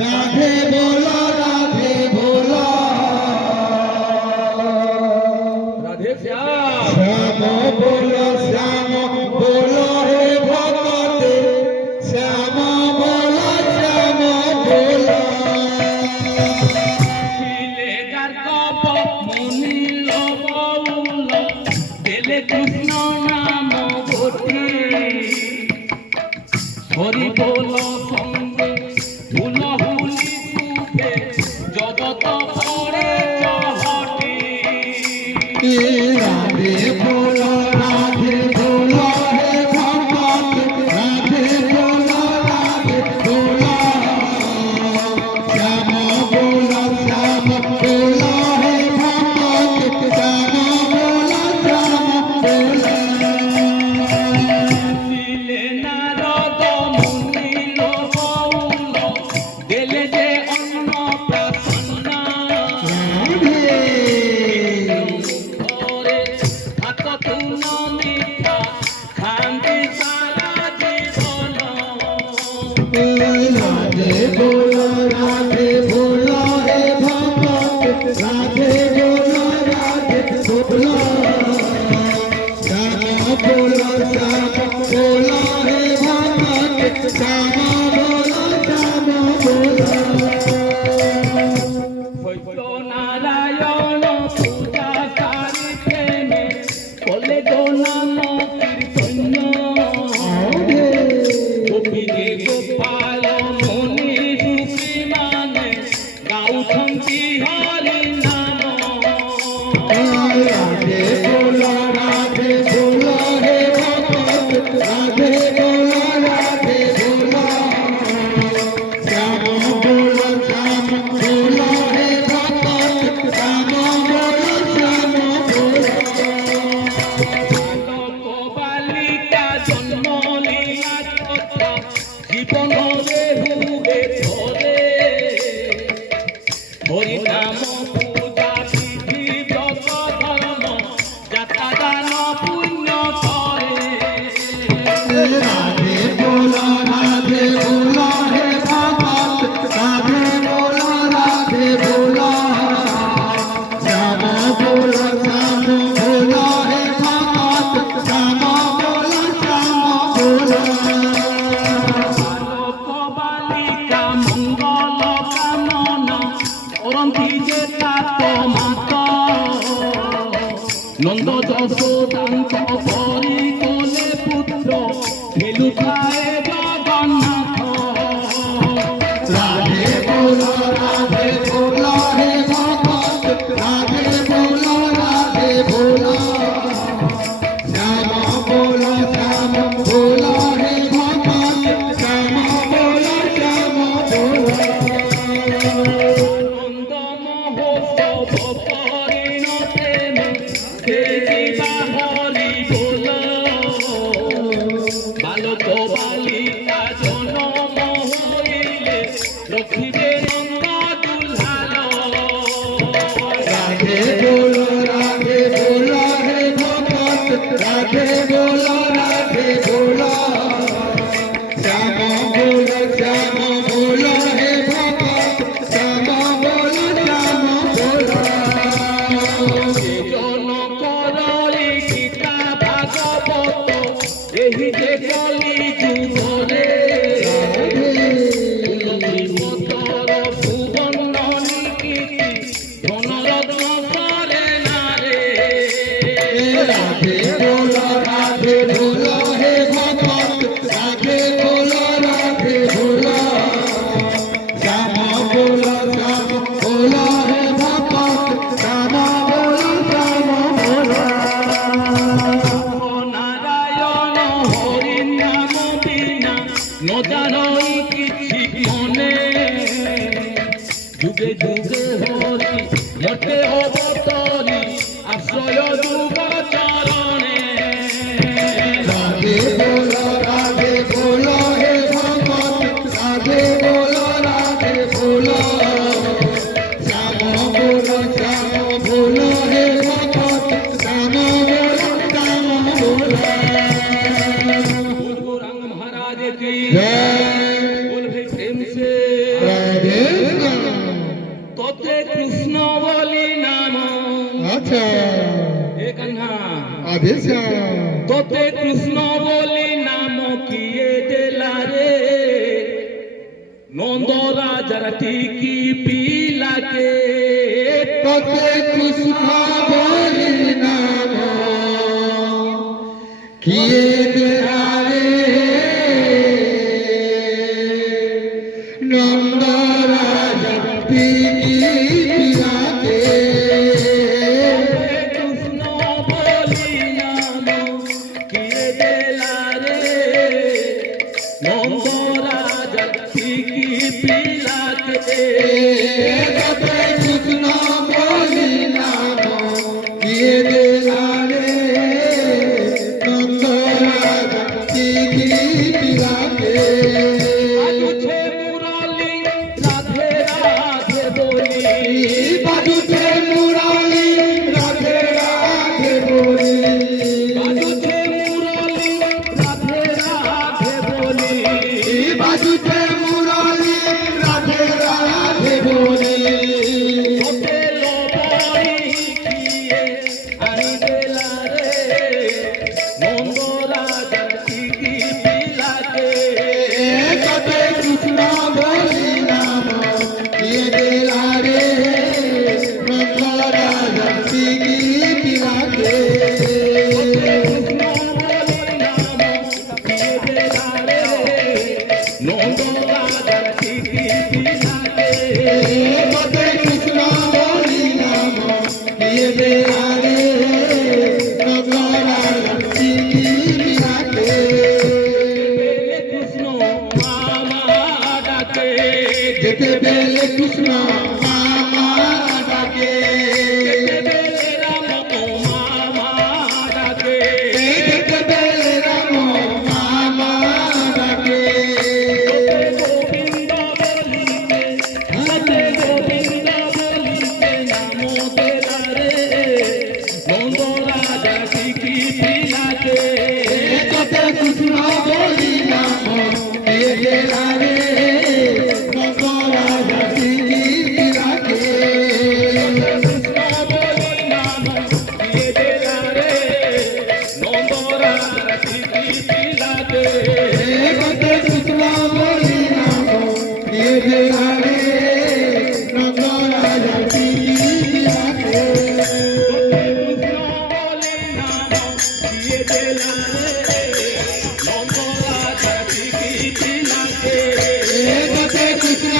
রাধে বলো রাধে বলো রাধে শ্যাম শ্যাম বলো হে ভগত শ্যাম বলো বলো শিলে যার কপ মনিল বউল দেলে কৃষ্ণ নাম গোটি হরি বল সঙ্গে হুল হুলি সুখে জগত পড়ে চহটি রাধে বলো হে ভগত রাধে বলো শ্যাম বলো হে ভগত শ্যাম বলো শিলে নারদ মনিল বউল দেলে যে অন্ন প্রাসন্ন ঘরে ভাত তুন মিঠা খান্তি সারা জীবন রাধে বলো হে ভগত রাধে বলো শ্যাম বলো হে ভগত শ্যাম বলো সত্য নারায়ণ পূজা সারি প্রেমে বলে গো নাম কীর্তন্য গোপীরে গোপাল মনি সুখী মানে গাউছন্তি হরি নাম রাধে বলো হে ভগত রাধে বলো শ্যাম বলো হে ভগত শ্যাম বলো বালিকা জন্ম লীলা কথা জীবন রে হুবে ধরে হরি নাম পূজা বিধি ব্রত ধর্ম যাতা দান পুণ্য করে রাধে বলো হে ভগত রাধে বলো শ্যাম বলো হে ভগত শ্যাম বলো লোক বালিকা মঙ্গল কামনা করন্তি যে তাত মাত নন্দ যশোদান্ত পরি কোলে পুত্র ফেলুথায় জগন্নাথ রাধে বলো হে ভগত রাধে বলো শ্যাম বলো হে ভগত শ্যাম বলো নন্দ মহোৎসব পরিণতে দেবী বাহরি বল বালক বালিকা জনম হইলে লক্ষ্মীবে নন্দ দুলাল রাধে বলো হে ভগত রাধে বলো শ্যাম বলো হে ভগত শ্যাম বলো জন করই গীতা ভাগবত এই যে কলি যুগরে মতর সুবর্ণ নিকৃতি ধনরত্ন করে না রে রাধে বলো হে ভগত রাধে বলো শ্যাম বলো হে ভগত শ্যাম বলো নারায়ণ হরি নাম বিনা ন জানই কিছু মনে যুগে যুগে হরি মতে অবতরি আশ্রয় যুগ চরণে রাধে বলো হে ভগত রাধে বলো শ্যাম বলো হে ভগত শ্যাম বলো গৌরাঙ্গ মহারাজ কি জয়। बोल भाई শ্যাম এ কান্না রাধে শ্যাম তোতে কৃষ্ণ বলি নাম কিয়ে দেলা রে নন্দ রাজার টিকি পিলাকে তোতে কৃষ্ণ বলি নাম কিয়ে দেলা রে নন্দ রাজা পিলাকে কৃষ্ণ বলি নাম কিয়ে দেলা রে নন্দ রাজার টিকি পিলাকে তোতে কৃষ্ণ বলি নাম কিয়ে দেলা রে নন্দ রাজা পিলাকে আজুছে মুরলি রাধে রাধে বলি বাজুছে মুরালি রাধে রাধে বলি বাজুছে মুরলি রাধে রাধে বলি বাজুছে মুরালি রাধে রাধে বলি তোতে লবই কিয়ে আনি দেলা রে নন্দ রাজার টিকি পিলাকে তোতে কৃষ্ণ বলি নাম কিয়ে দেলা রে নন্দ রাজা পিলাকে কৃষ্ণ বলি নাম কিয়ে দেলা রে নন্দ রাজার টিকি পিলাকে তোতে কৃষ্ণ বলি নাম কিয়ে দেলা রে নন্দ রাজা পিলাকে কৃষ্ণ মামা ডাকে যেতে পেলে কৃষ্ণ মামা ডাকে বেলে রাম মামা ডাকে যেতে পেলে রাম মামা ডাকে গোবিন্দ বলিতে হাতে গোবিন্দ বলিতে নাম দেলা রে নন্দ রাজা টিকি পিলাকে যেতে কৃষ্ণ বলি নাম কিয়ে দেলা রে নন্দ রাজা পিলাকে কৃষ্ণ বলি নাম দিয়ে দেলা রে নন্দ রাজা টিকি পিলাকে যেতে কৃষ্ণ বলি নাম কিয়ে দেলা রে নন্দ রাজা পিলাকে নন্দ রাজা টিকি পিলাকে যেতে কৃষ্ণ